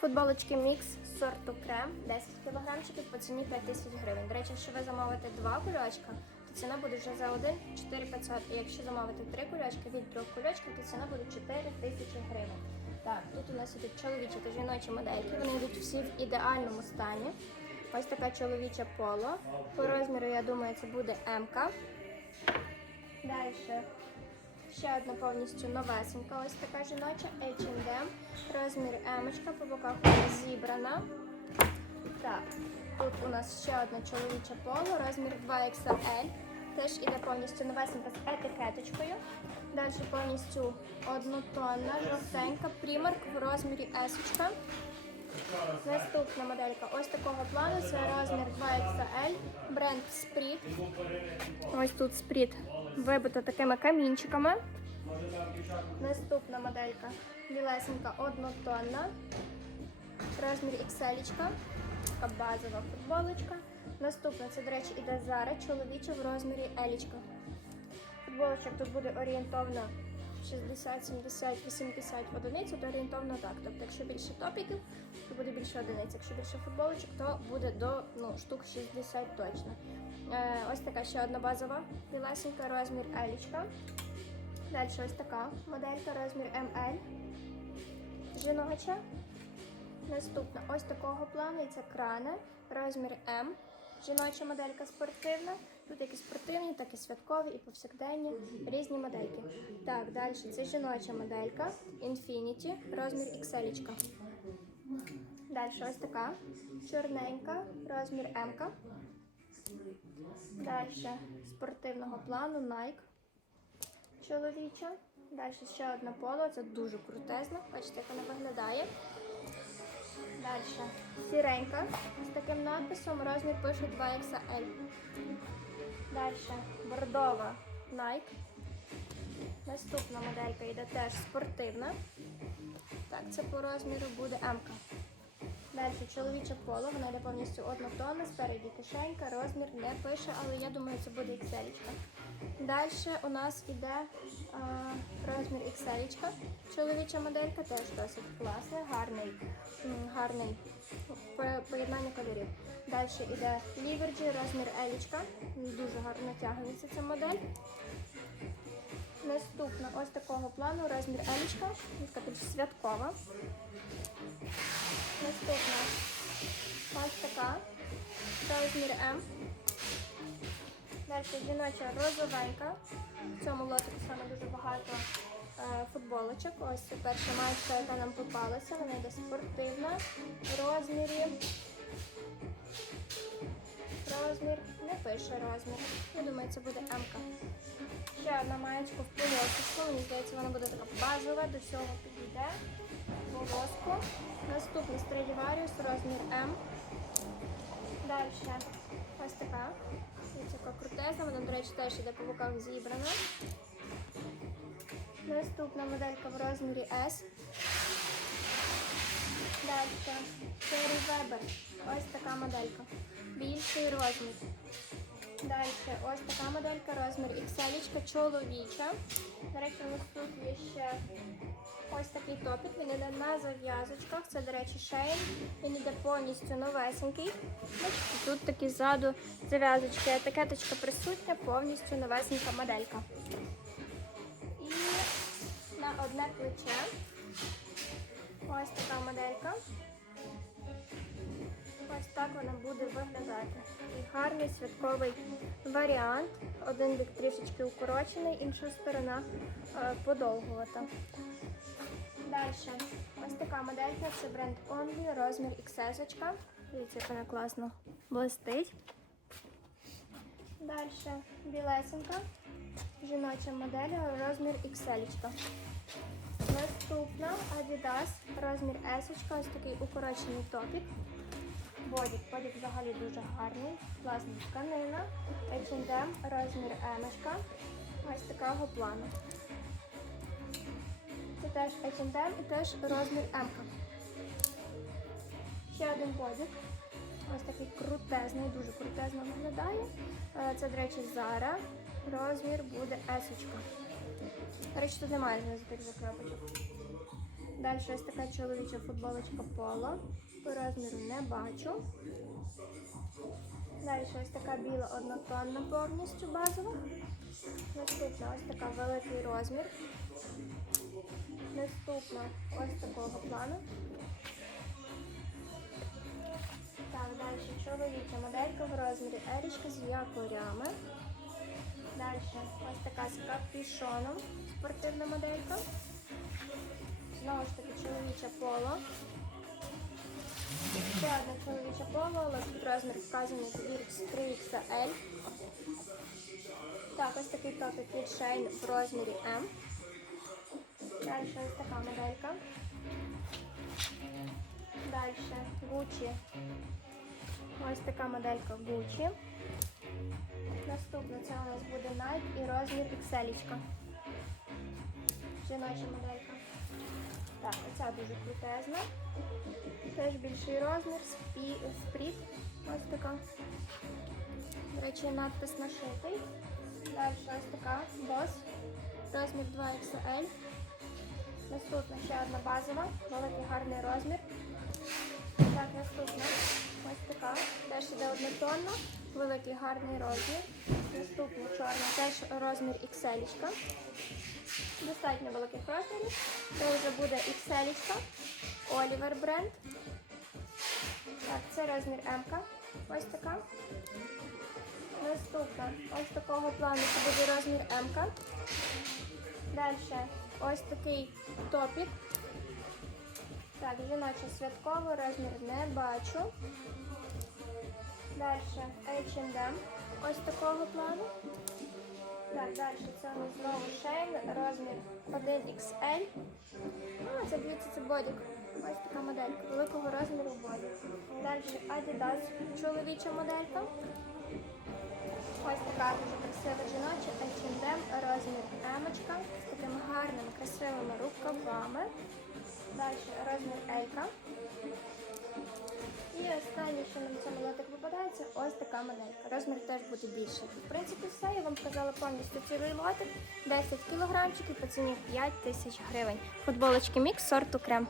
Футболочки мікс сорту крем 10 кг по ціні 5 тисяч гривень. До речі, якщо ви замовите два кульочка, то ціна буде вже за один 4500. І якщо замовити три кульочки від трьох кульочків, то ціна буде 4 тисячі гривень. Так, тут у нас ідуть чоловічі та жіночі модельки. Вони йдуть всі в ідеальному стані. Ось така чоловіча поло. По розміру, я думаю, це буде М-ка. Далі ще одна повністю новесенька, ось така жіноча H&M. Розмір М, по боках зібрана. Так, тут у нас ще одна чоловіча поло, розмір 2XL. Теж іде повністю новесенька з етикеточкою. Далі повністю однотонна, жовтенька, примарк в розмірі S. Наступна моделька ось такого плану, це розмір 2XL, бренд Sprit. Ось тут Sprit вибито такими камінчиками. Наступна моделька білесенька однотонна, розмір XL, така базова футболочка. Наступна, це, до речі, іде Zara, чоловіча в розмірі L. Футболочок тут буде орієнтовно 60, 70, 80 одиниць, то орієнтовно так. Тобто, якщо більше топіків, то буде більше одиниць. Якщо більше футболочок, то буде до ну, штук 60 точно. Е, ось така ще одна базова білесенька, розмір L. Далі ось така моделька, розмір ML. Жіноча. Наступна ось такого плану, і це крани, розмір М. Жіноча моделька спортивна. Тут як і спортивні, так і святкові, і повсякденні різні модельки. Так, далі це жіноча моделька Infinity, розмір XL. Далі ось така чорненька, розмір М. Далі спортивного плану Nike. Чоловіча. Далі ще одна поло, це дуже крутезна. Бачите, як вона виглядає. Далі сіренька з таким надписом, розмір пише 2XL. Далі бордова Nike. Наступна моделька йде теж спортивна. Так, це по розміру буде М. Далі чоловіче поло, вона йде повністю однотонна, спереді кишенька, розмір не пише, але я думаю, це буде XL. Далі у нас іде а, розмір XL. Чоловіча моделька теж досить класна, гарний, гарний поєднання кольорів. Далі іде Liberty, розмір L. Дуже гарно тягнеться ця модель. Наступна ось такого плану розмір L, така більш святкова. Наступна ось така, розмір М. Далі жіноча розовенька. В цьому лотику саме дуже багато е, футболочок. Ось перша майка, яка нам попалася. Вона йде спортивна в розмірі. Пише розмір. Я думаю, це буде М-ка. Ще одна маєчка в полосочку. Мені здається, вона буде така базова, до цього підійде. Полоску. Наступний Stradivarius, розмір М. Далі ось така. Ось така крутезна, вона, до речі, теж іде по боках зібрана. Наступна моделька в розмірі S. Далі Cherry Weber. Ось така моделька. Більший розмір. Далі ось така моделька, розмір XL, чоловіча. До речі, у нас тут є ще ось такий топік. Він іде на зав'язочках. Це, до речі, шейн. Він іде повністю новесенький. Тут такі ззаду зав'язочки. Етикеточка присутня, повністю новесенька моделька. І на одне плече. Ось так вона буде виглядати. Гарний святковий варіант. Один бік трішечки укорочений, інша сторона е, подовгувата. Далі ось така моделька, це бренд Only, розмір XS. Дивіться, як вона класно блистить. Далі білесенька, жіноча модель, розмір XL. Наступна Adidas, розмір S, ось такий укорочений топік. Бодік, бодік взагалі дуже гарний, класна тканина. H&M, розмір M, ось такого плану. Це теж H&M і теж розмір M. Ще один бодік. Ось такий крутезний, дуже крутезно виглядає. Е, Це, до речі, Zara. Розмір буде S. До речі, тут немає знизу тих заклепочок. Далі ось така чоловіча футболочка поло. По розміру не бачу. Далі ось така біла однотонна повністю базова. Наступна ось така великий розмір. Наступна ось такого плану. Так, далі чоловіча моделька в розмірі ерічка з якорями. Далі ось така з капюшоном спортивна моделька. Знову ж таки чоловіче поло. Ще одне чоловіче поло, але тут розмір вказаний тобі 3XL. Так, ось такий топик від Shane в розмірі M. Далі ось така моделька. Далі Gucci. Ось така моделька Gucci. Наступна це у нас буде Nike і розмір XL. Жіноча моделька. Так, оця дуже крутезна. Теж більший розмір, спріт. Ось така. До речі, надпис нашитий. Далі ось така бос. Розмір 2XL. Наступна ще одна базова, великий гарний розмір. Так, наступна ось така. Теж іде однотонна, великий гарний розмір. Наступна чорна, теж розмір XL. Достатньо великих розмірів. Це вже буде XL. Oliver бренд. Так, це розмір М. Ось така. Наступна ось такого плану це буде розмір М. Далі ось такий топік. Так, жіноча святкова, розмір не бачу. Далі H&M ось такого плану. Так, далі це у нас знову Shane, розмір 1XL. А, це дивіться, це бодік. Ось така моделька великого розміру бодік. Далі Adidas, чоловіча моделька. Ось така дуже красива жіноча H&M, розмір М з такими гарними, красивими рукавами. Далі розмір L. Останнє, що на цьому лотик випадається, ось така монетка. Розмір теж буде більший. В принципі, все. Я вам показала повністю цілий лотик. 10 кілограмчиків по ціні 5 тисяч гривень. Футболочки мікс сорту крем.